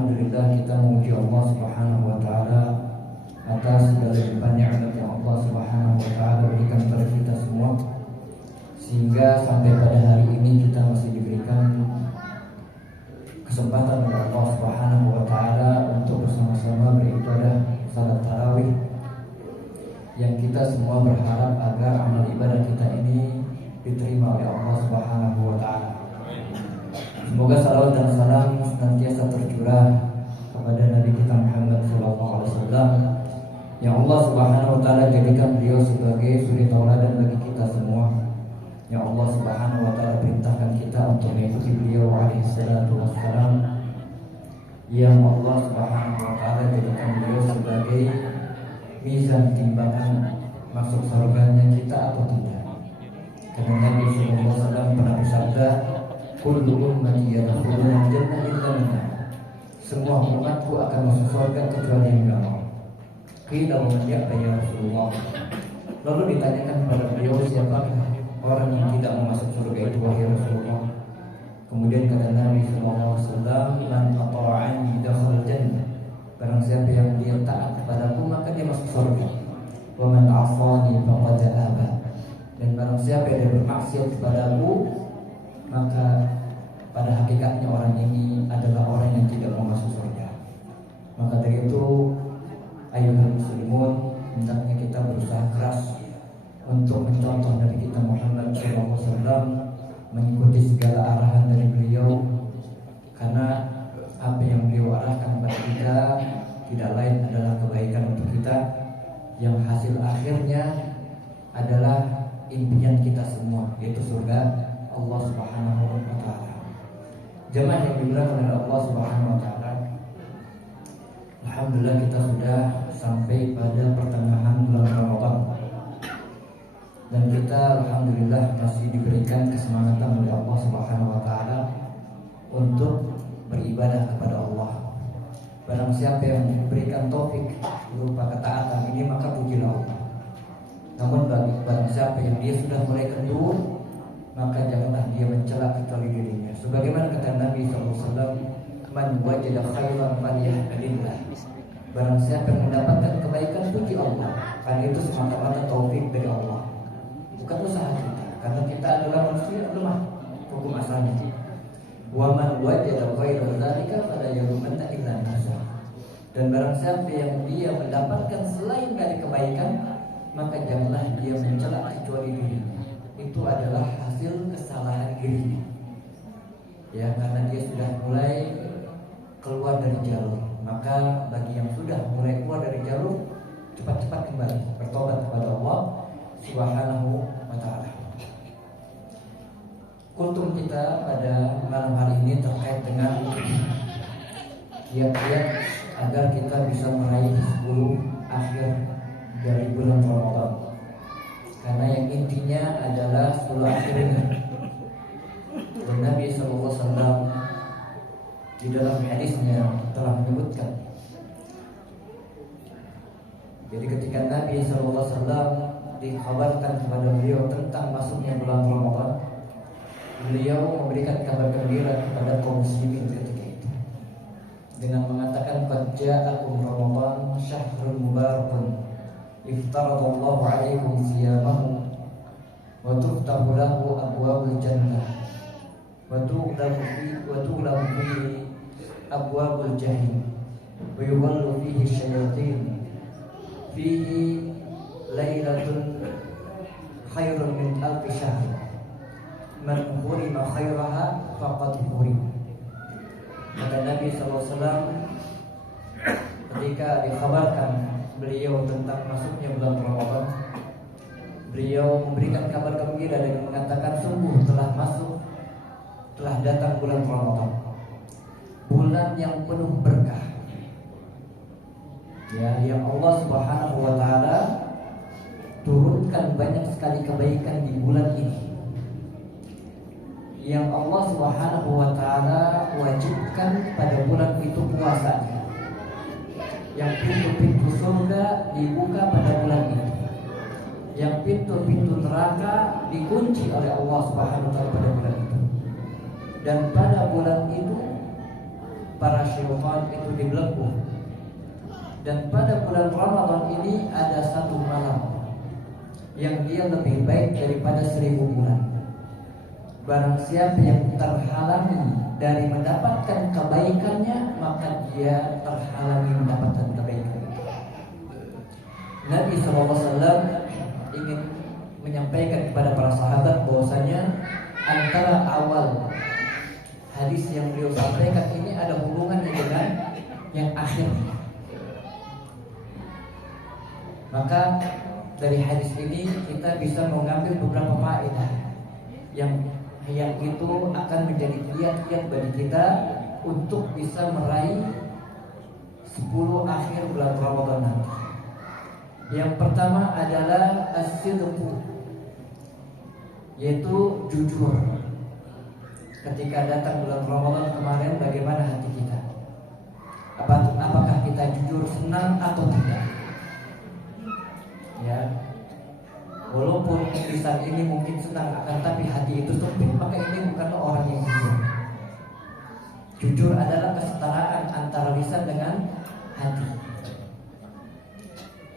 Alhamdulillah kita memuji Allah Subhanahu wa taala atas segala limpahan nikmat yang Allah Subhanahu wa taala berikan kepada kita semua, sehingga sampai pada hari ini kita masih diberikan kesempatan oleh Allah Subhanahu wa taala untuk bersama-sama beribadah salat tarawih, yang kita semua berharap agar amal ibadah kita ini diterima oleh Allah Subhanahu wa taala. Semoga salawat dan salam senantiasa tercurah kepada Nabi kita Muhammad sallallahu alaihi wasallam, yang Allah Subhanahu wa taala jadikan beliau sebagai suri tauladan bagi kita semua. Yang Allah Subhanahu wa taala perintahkan kita untuk mengikuti beliau alaihi salatu wassalam, yang Allah Subhanahu wa taala jadikan beliau sebagai mizan timbangan masuk surganya kita atau tidak. Karena Nabi sallallahu alaihi wasallam pernah bersabda, kullu ummati yadkhuluna jannah illa man aba. Semua umatku akan masuk surga kecuali yang enggak mau. Qila wa man ya'ba ya Rasulullah. Lalu ditanyakan kepada beliau, siapakah orang yang tidak mau masuk surga itu wahai Rasulullah? Kemudian kata Nabi sallallahu alaihi wasallam, man ata'ani dakhala jannah. Barang siapa yang dia taat kepadaku maka dia masuk surga. Wa man 'asani faqad aba. Dan barang siapa yang bermaksiat kepadaku, maka pada hakikatnya orang ini adalah orang yang tidak mau masuk surga. Maka dari itu, ayuhal muslimun, hendaknya kita berusaha keras untuk mencontoh Nabi kita Muhammad SAW, mengikuti segala arahan dari beliau, karena apa yang beliau arahkan kepada kita tidak lain adalah kebaikan untuk kita, yang hasil akhirnya adalah impian kita semua, yaitu surga Allah Subhanahu wa taala. Jemaah yang dimuliakan oleh Allah Subhanahu wa taala, alhamdulillah kita sudah sampai pada pertengahan bulan Ramadan, dan kita alhamdulillah masih diberikan kesemangatan oleh Allah Subhanahu wa taala untuk beribadah kepada Allah. Barang siapa yang diberikan taufik berupa ketaatan ini, maka pujilah Allah. Namun bagi barang siapa yang dia sudah mulai kendur, maka janganlah dia mencela kecuali dirinya. Sebagaimana kata Nabi SAW, man wajada khairan falyahmadillah. Barang siapa yang mendapatkan kebaikan, puji Allah, karena itu semata-mata taufik dari Allah, bukan usaha kita, karena kita adalah manusia lemah hukum asalnya. Wa man wajada khairan dzalika fala yalumanna illa nafsah. Dan barang siapa yang dia mendapatkan selain dari kebaikan, maka janganlah dia mencela kecuali dirinya. Itu adalah hasil kesalahan dirinya, ya, karena dia sudah mulai keluar dari jalur. Maka bagi yang sudah mulai keluar dari jalur, cepat-cepat kembali bertobat kepada Allah Subhanahu wa taala. Kultum kita pada malam hari ini terkait dengan kiat-kiat agar kita bisa meraih 10 akhir dari bulan Ramadan. Karena yang intinya adalah 10 akhir ini. Dan Nabi SAW di dalam hadisnya telah menyebutkan. Jadi ketika Nabi SAW dikabarkan kepada beliau tentang masuknya bulan Ramadan, beliau memberikan kabar gembira kepada kaum muslimin ketika itu dengan mengatakan, qad ja'akum Ramadan syahrun mubarakun iftaradallahu alaikum siyamahu wa tuftahu lahu abwabul jannah wa tughlaqu fihi abwabul jahim wa yughallu fihi syayatin fihi lailatun khairun min alfi syahr man hurima khairaha faqad hurim. Kata Nabi SAW ketika dikhabarkan beliau tentang masuknya bulan Ramadan, beliau memberikan kabar gembira dengan mengatakan, sungguh telah datang bulan Ramadan, bulan yang penuh berkah, ya, yang Allah Subhanahu wa taala turunkan banyak sekali kebaikan di bulan ini, yang Allah Subhanahu wa taala wajibkan pada bulan itu puasanya, yang pintu-pintu surga dibuka pada bulan itu, yang pintu-pintu neraka dikunci oleh Allah Subhanahu wa taala pada bulan itu. Dan pada bulan itu para syaitan itu dibelenggu. Dan pada bulan Ramadan ini ada satu malam yang dia lebih baik daripada 1000 bulan. Barang siapa yang terhalangi dari mendapatkan kebaikannya, maka dia terhalangi mendapatkan kebaikan. Nabi SAW ingin menyampaikan kepada para sahabat bahwasanya antara awal hadis yang beliau sampaikan ini ada hubungannya dengan yang akhir. Maka dari hadis ini kita bisa mengambil beberapa faedah yang itu akan menjadi kiat-kiat bagi kita untuk bisa meraih 10 akhir bulan Ramadan nanti. Yang pertama adalah as-sidqu, yaitu jujur. Ketika datang bulan Ramadan kemarin, bagaimana hati kita? Apakah kita jujur senang atau tidak? Ya, walaupun lisan ini mungkin senang, akan tapi hati itu sempit, maka ini bukanlah orang yang jujur. Jujur adalah kesetaraan antara lisan dengan hati.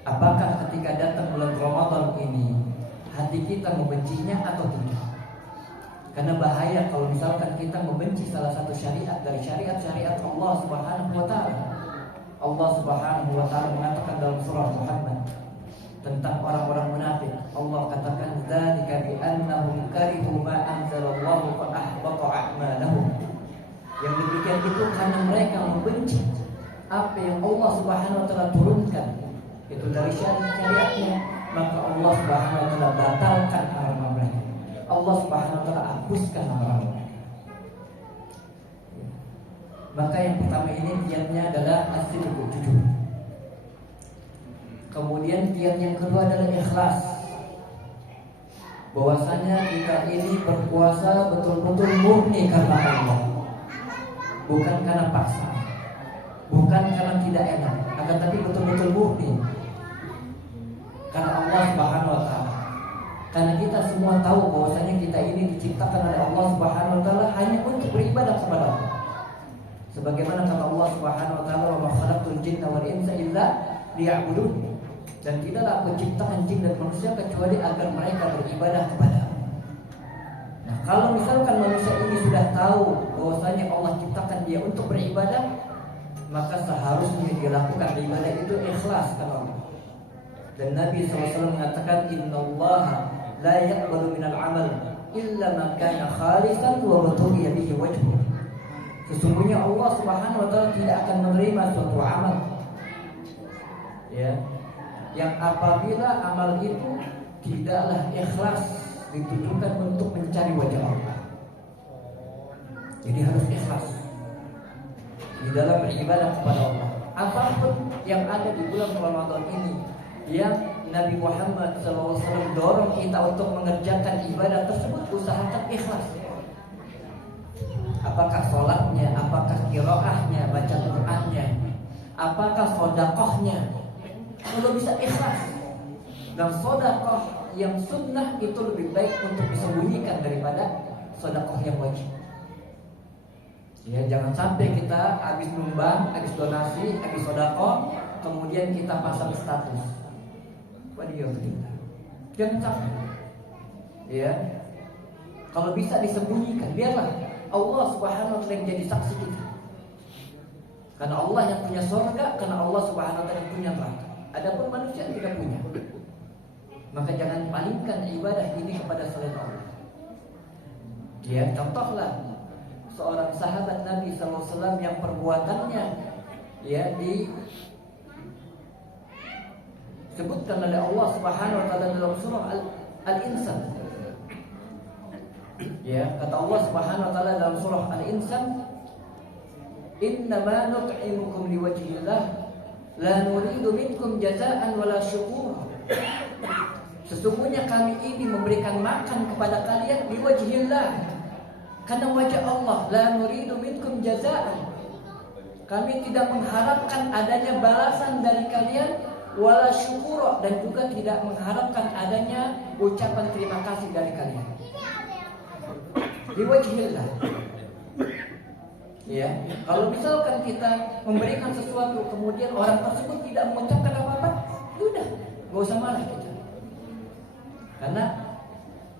Apakah ketika datang bulan Ramadan ini hati kita membencinya atau tidak? Karena bahaya kalau misalkan kita membenci salah satu syariat dari syariat-syariat Allah Subhanahu wa taala. Allah Subhanahu wa taala mengatakan dalam surah Muhammad tentang orang-orang munafik. Allah katakan dzalika bi annahum karihu ma anzalallahu fa ahbata a'malahum. Yang demikian itu karena mereka membenci apa yang Allah Subhanahu wa taala turunkan itu dari syariat-syariatnya, maka Allah Subhanahu wa taala batalkan amal mereka. Allah Subhanahu wa taala hapuskan amal mereka. Maka yang pertama ini kiatnya adalah as-sidqu, jujur. Kemudian kiat yang kedua adalah ikhlas. Bahwasanya kita ini berpuasa betul-betul murni karena Allah, bukan karena paksa, bukan karena tidak enak, akan tapi betul-betul murni karena Allah Subhanahu wa taala. Karena kita semua tahu bahwasanya kita ini diciptakan oleh Allah Subhanahu wa taala hanya untuk beribadah kepada Allah. Sebagaimana kata Allah Subhanahu wa taala, "Wa ma khalaqtul jinna wal insa illa liya'budun." Dan tidaklah aku ciptakan jin dan manusia kecuali agar mereka beribadah kepada Allah. Nah, kalau misalkan manusia ini sudah tahu bahwasanya Allah ciptakan dia untuk beribadah, maka seharusnya dilakukan ibadah itu ikhlas karena Allah. Dan Nabi SAW mengatakan, Innallaha la yaqbalu minal amal illa ma kana khalisan wa butughiya bihi wajhuh. Sesungguhnya Allah Subhanahu wa taala tidak akan menerima suatu amal, ya, yang apabila amal itu tidaklah ikhlas ditujukan untuk mencari wajah Allah. Jadi harus ikhlas di dalam beribadah kepada Allah. Apapun yang ada di bulan Ramadan ini yang Nabi Muhammad SAW dorong kita untuk mengerjakan ibadah tersebut, usahakan ikhlas. Apakah sholatnya, apakah qiraahnya, baca Qur'annya, apakah sedekahnya, kalau bisa ikhlas. Dan sedekah yang sunnah itu lebih baik untuk disembunyikan daripada sedekah yang wajib. Ya, jangan sampai kita habis nyumbang, habis donasi, habis sedekah, kemudian kita pasang status. Jangan sampai. Ya. Kalau bisa disembunyikan, biarlah Allah Subhanahu wa taala yang jadi saksi kita. Karena Allah yang punya surga, karena Allah Subhanahu wa taala yang punya neraka. Adapun manusia tidak punya. Maka jangan palingkan ibadah ini kepada selain Allah. Ya, contohlah seorang sahabat Nabi SAW yang perbuatannya ya disebutkan oleh Allah Subhanahu wa taala dalam surah Al-Insan. Ya, kata Allah Subhanahu wa taala dalam surah Al-Insan, "Innama nut'imukum liwajhillah la nuridu minkum jazaa'an wala syukura." Sesungguhnya kami ini memberikan makan kepada kalian liwajhillah, karena wajah Allah. La nuridu minkum jazaa'an. Kami tidak mengharapkan adanya balasan dari kalian, wala syukura, dan juga tidak mengharapkan adanya ucapan terima kasih dari kalian. Liwajhillah. Ya, kalau misalkan kita memberikan sesuatu kemudian orang tersebut tidak mengucapkan apa-apa, sudah, gak usah marah kita. Karena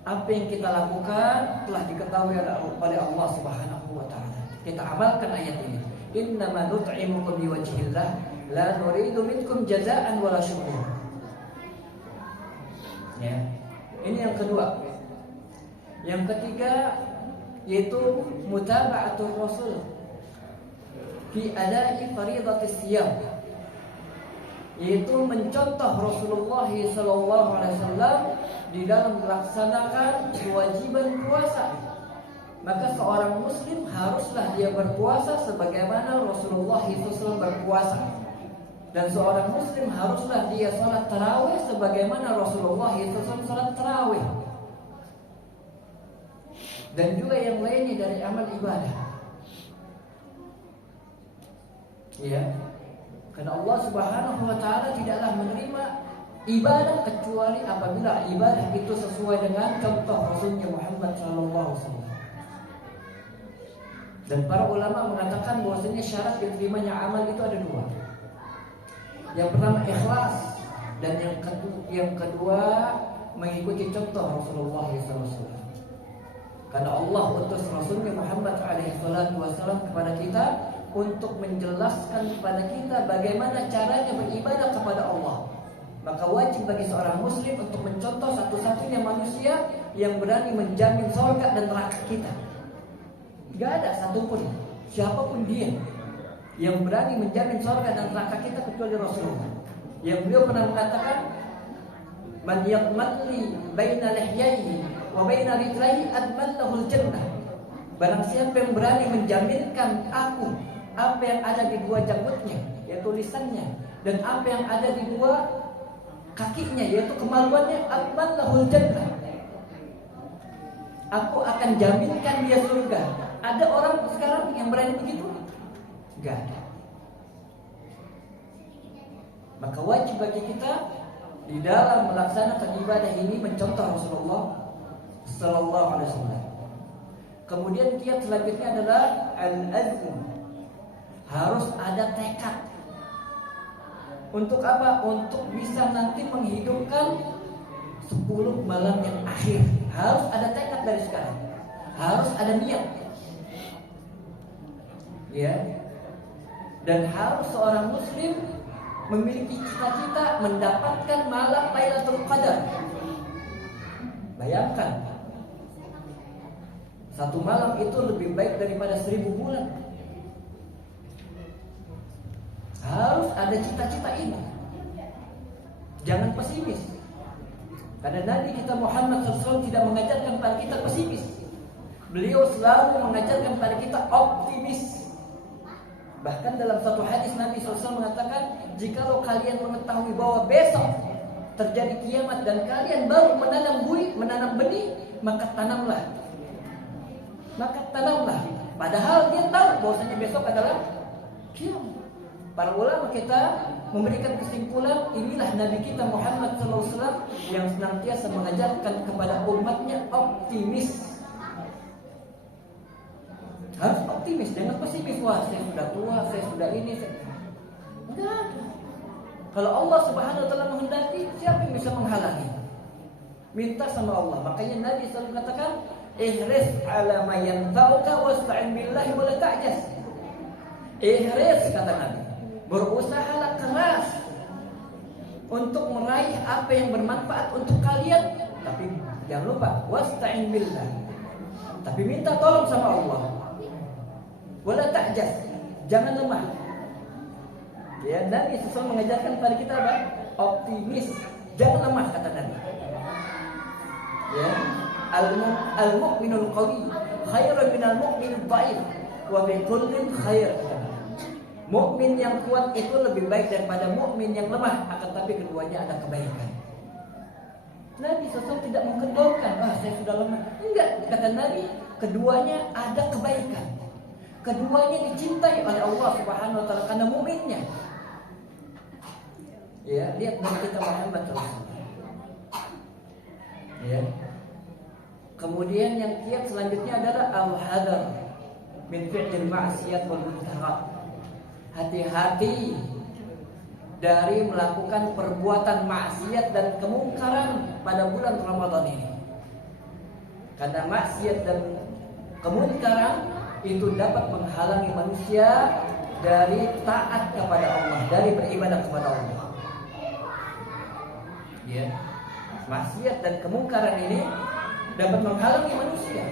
apa yang kita lakukan telah diketahui oleh Allah Subhanahu wa taala. Kita amalkan ayat ini. Innama nut'imukum liwajhillah la nuridu minkum jazaa'an wala syukur. Ya. Ini yang kedua. Yang ketiga yaitu mutaba'atul Rasul fi ada'i fariidatis siyam, yaitu mencontoh Rasulullah SAW di dalam melaksanakan kewajiban puasa. Maka seorang muslim haruslah dia berpuasa sebagaimana Rasulullah SAW berpuasa. Dan seorang muslim haruslah dia salat tarawih sebagaimana Rasulullah SAW salat tarawih. Dan juga yang lainnya dari amal ibadah. Ya, karena Allah Subhanahu wa taala tidaklah menerima ibadah kecuali apabila ibadah itu sesuai dengan contoh Rasulnya Muhammad SAW. Dan para ulama mengatakan bahwasanya syarat diterimanya amal itu ada dua. Yang pertama ikhlas, dan yang kedua mengikuti contoh Rasulullah SAW. Karena Allah utus Rasulnya Muhammad SAW kepada kita untuk menjelaskan kepada kita bagaimana caranya beribadah kepada Allah. Maka wajib bagi seorang muslim untuk mencontoh satu-satunya manusia yang berani menjamin surga dan neraka kita. Gak ada satupun, siapapun dia yang berani menjamin surga dan neraka kita kecuali Rasulullah. Yang beliau pernah mengatakan, man yaqmatli baina lihyaihi wa baina rijlaihi admanahul jannah. Barang siapa yang berani menjaminkan aku apa yang ada di dua janggutnya, yaitu lisannya, dan apa yang ada di dua kakinya, yaitu kemaluannya, admanahul jannah, aku akan jaminkan dia surga. Ada orang sekarang yang berani begitu? Gak ada. Maka wajib bagi kita di dalam melaksanakan ibadah ini mencontoh Rasulullah Sallallahu Alaihi Wasallam. Kemudian kiat selanjutnya adalah al-azm. Harus ada tekad. Untuk apa? Untuk bisa nanti menghidupkan 10 malam yang akhir. Harus ada tekad dari sekarang. Harus ada niat. Ya. Dan harus seorang muslim memiliki cita-cita mendapatkan malam Lailatul Qadar. Bayangkan, satu malam itu lebih baik daripada 1000 bulan. Harus ada cita-cita ini. Jangan pesimis. Karena Nabi kita Muhammad SAW tidak mengajarkan pada kita pesimis. Beliau selalu mengajarkan pada kita optimis. Bahkan dalam satu hadis Nabi SAW mengatakan, jikalau kalian mengetahui bahwa besok terjadi kiamat dan kalian baru menanam benih, maka tanamlah. Padahal dia tahu bahwasanya besok adalah kiamat. Para ulama kita memberikan kesimpulan, inilah Nabi kita Muhammad SAW yang senantiasa mengajarkan kepada umatnya optimis. Harus optimis, jangan pesimis. Wah, saya sudah tua, saya sudah ini. Enggak ada. Kalau Allah Subhanahu wa taala menghendaki, siapa yang bisa menghalangi? Minta sama Allah. Makanya Nabi selalu katakan, ihris ala ma yanfa'uka wasta'in billahi wa la ta'jas. Ihris, kata Nabi, berusahalah keras untuk meraih apa yang bermanfaat untuk kalian, tapi jangan lupa wasta'in billah. Tapi minta tolong sama Allah. Wala ta'jas, jangan lemah. Ya, Nabi sesuai mengajarkan kepada kita apa? Optimis, jangan lemah, kata Nabi. Ya, al-mu'minul qawi khairun minal mu'minid dha'if wa bi kullin khair. Mukmin yang kuat itu lebih baik daripada mukmin yang lemah, akan tapi keduanya ada kebaikan. Nabi sesuatu tidak mengkendorkan, saya sudah lemah. Enggak, kata Nabi, keduanya ada kebaikan. Keduanya dicintai oleh Allah Subhanahu wa taala karena mukminnya. Ya, lihat Nabi kita Muhammad SAW. Ya. Kemudian yang kiat selanjutnya adalah al-hadar. min fi'lil ma'siyat wal munkarat. Hati-hati dari melakukan perbuatan maksiat dan kemungkaran pada bulan Ramadan ini. Karena maksiat dan kemungkaran itu dapat menghalangi manusia dari taat kepada Allah, dari beribadah kepada Allah. Ya. Maksiat dan kemungkaran ini dapat menghalangi manusia.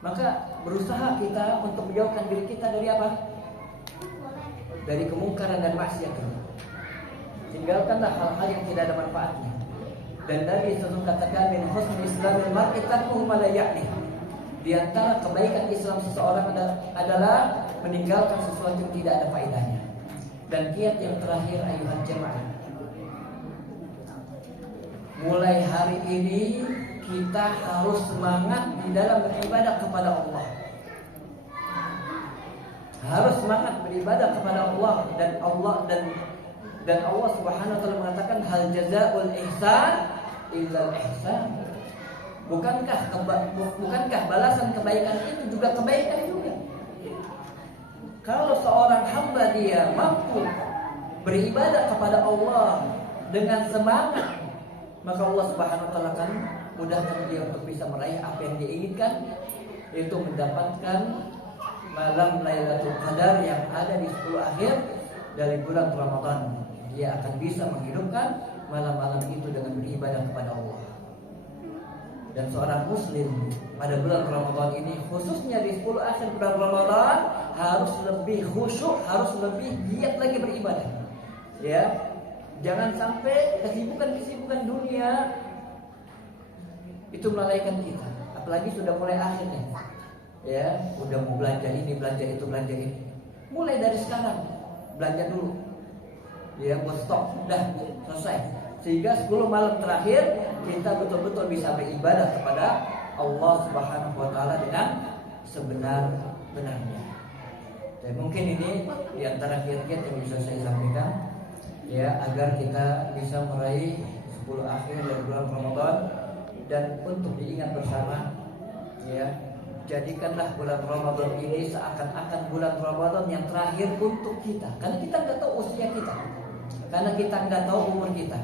Maka berusaha kita untuk menjauhkan diri kita dari apa? Dari kemungkaran dan maksiat. Tinggalkanlah hal-hal yang tidak ada manfaatnya. Dan Nabi SAW katakan min husni islamil mar'i tarkuhu ma la ya'ni. Di antara kebaikan Islam seseorang adalah meninggalkan sesuatu yang tidak ada faedahnya. Dan kiat yang terakhir ayuhan jamaah. Mulai hari ini kita harus semangat di dalam beribadah kepada Allah. Harus semangat beribadah kepada Allah dan Allah Subhanahu wa taala mengatakan hal jazaa'ul ihsan illal ihsan. Bukankah balasan kebaikan itu juga kebaikan juga? Kalau seorang hamba dia mampu beribadah kepada Allah dengan semangat, maka Allah Subhanahu wa taala akan mudahkan dia untuk bisa meraih apa yang dia inginkan, yaitu mendapatkan malam Lailatul Qadar yang ada di 10 akhir dari bulan Ramadan. Dia akan bisa menghidupkan malam-malam itu dengan beribadah kepada Allah. Dan seorang muslim pada bulan Ramadan ini, khususnya di 10 akhir bulan Ramadan, harus lebih khusyuk, harus lebih giat lagi beribadah. Ya, jangan sampai kesibukan-kesibukan dunia itu melalaikan kita. Apalagi sudah mulai akhirnya. Ya, udah mau belanja ini, belanja itu, belanja ini. Mulai dari sekarang belanja dulu. Ya, buat stok, udah selesai. Sehingga 10 malam terakhir kita betul-betul bisa beribadah kepada Allah Subhanahu wa taala dengan sebenar-benarnya. Dan mungkin ini di antara kiat-kiat yang bisa saya sampaikan, ya, agar kita bisa meraih 10 akhir dari bulan Ramadan. Dan untuk diingat bersama, ya, jadikanlah bulan Ramadan ini seakan-akan bulan Ramadan yang terakhir untuk kita. Karena kita nggak tahu usia kita, karena kita nggak tahu umur kita.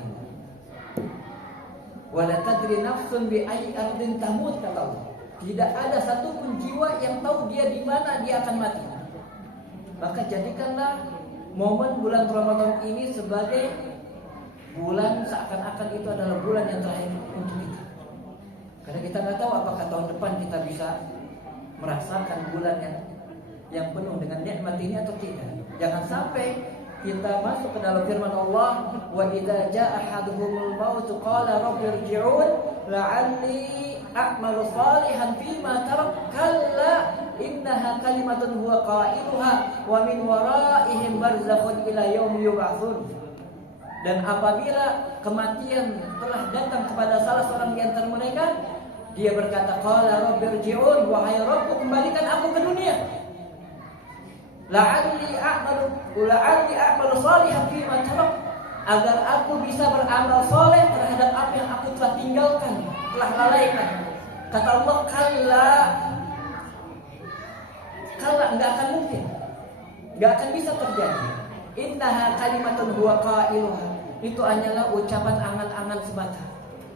Wala tadri nafsun bi ayyi ardin tamut, kalau tidak ada satupun jiwa yang tahu dia di mana dia akan mati. Maka jadikanlah momen bulan Ramadan ini sebagai bulan seakan-akan itu adalah bulan yang terakhir untuk kita. Karena kita nggak tahu apakah tahun depan kita bisa merasakan bulan yang penuh dengan nikmat ini atau tidak. Jangan sampai kita masuk ke dalam firman Allah, wa idza jaa ahaduhumul maut qala rabbi irji'un la'alli a'malu salihan fima tarak kalla innaha kalimatun huwa qailuha wa min waraihim barzakhun ila yaumi yub'atsun. Dan apabila kematian telah datang kepada salah seorang di antara mereka, dia berkata, qala rabbi irji'un, wahai Rabbku, kembalikan aku ke dunia. La'alli a'malu salihan fima tarak, agar aku bisa beramal soleh terhadap apa yang aku telah tinggalkan, telah lalaikan. Kata Allah, kalla, enggak akan mungkin, enggak akan bisa terjadi. Innaha kalimatun huwa qailuha, itu hanyalah ucapan angan-angan semata.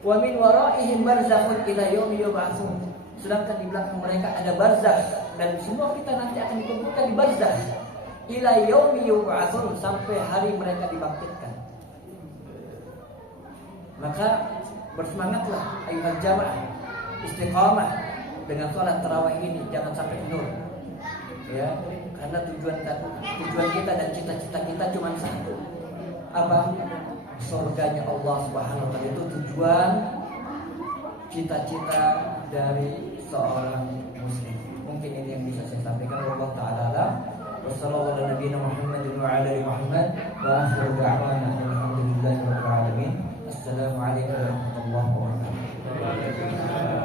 Wa min waraihim barzakhun ila yaumi yub'atsun, sedangkan di belakang mereka ada barzakh, dan semua kita nanti akan dikumpulkan di barzakh ila yaumi yub'atsun, sampai hari mereka dibangkitkan. Maka bersemangatlah ayuhal jamaah, istiqamah dengan sholat tarawih ini, jangan sampai mundur. Ya, karena tujuan kita dan cita-cita kita cuma satu. Apa? Surganya Allah Subhanahu wa taala. Itu tujuan cita-cita dari seorang muslim. Mungkin ini yang bisa saya sampaikan. Allah taala wassallallahu ala nabiyina Muhammadin wa ala ali Muhammad wa akhiru da'wana alhamdulillahi rabbil alamin. Assalamualaikum warahmatullahi wabarakatuh.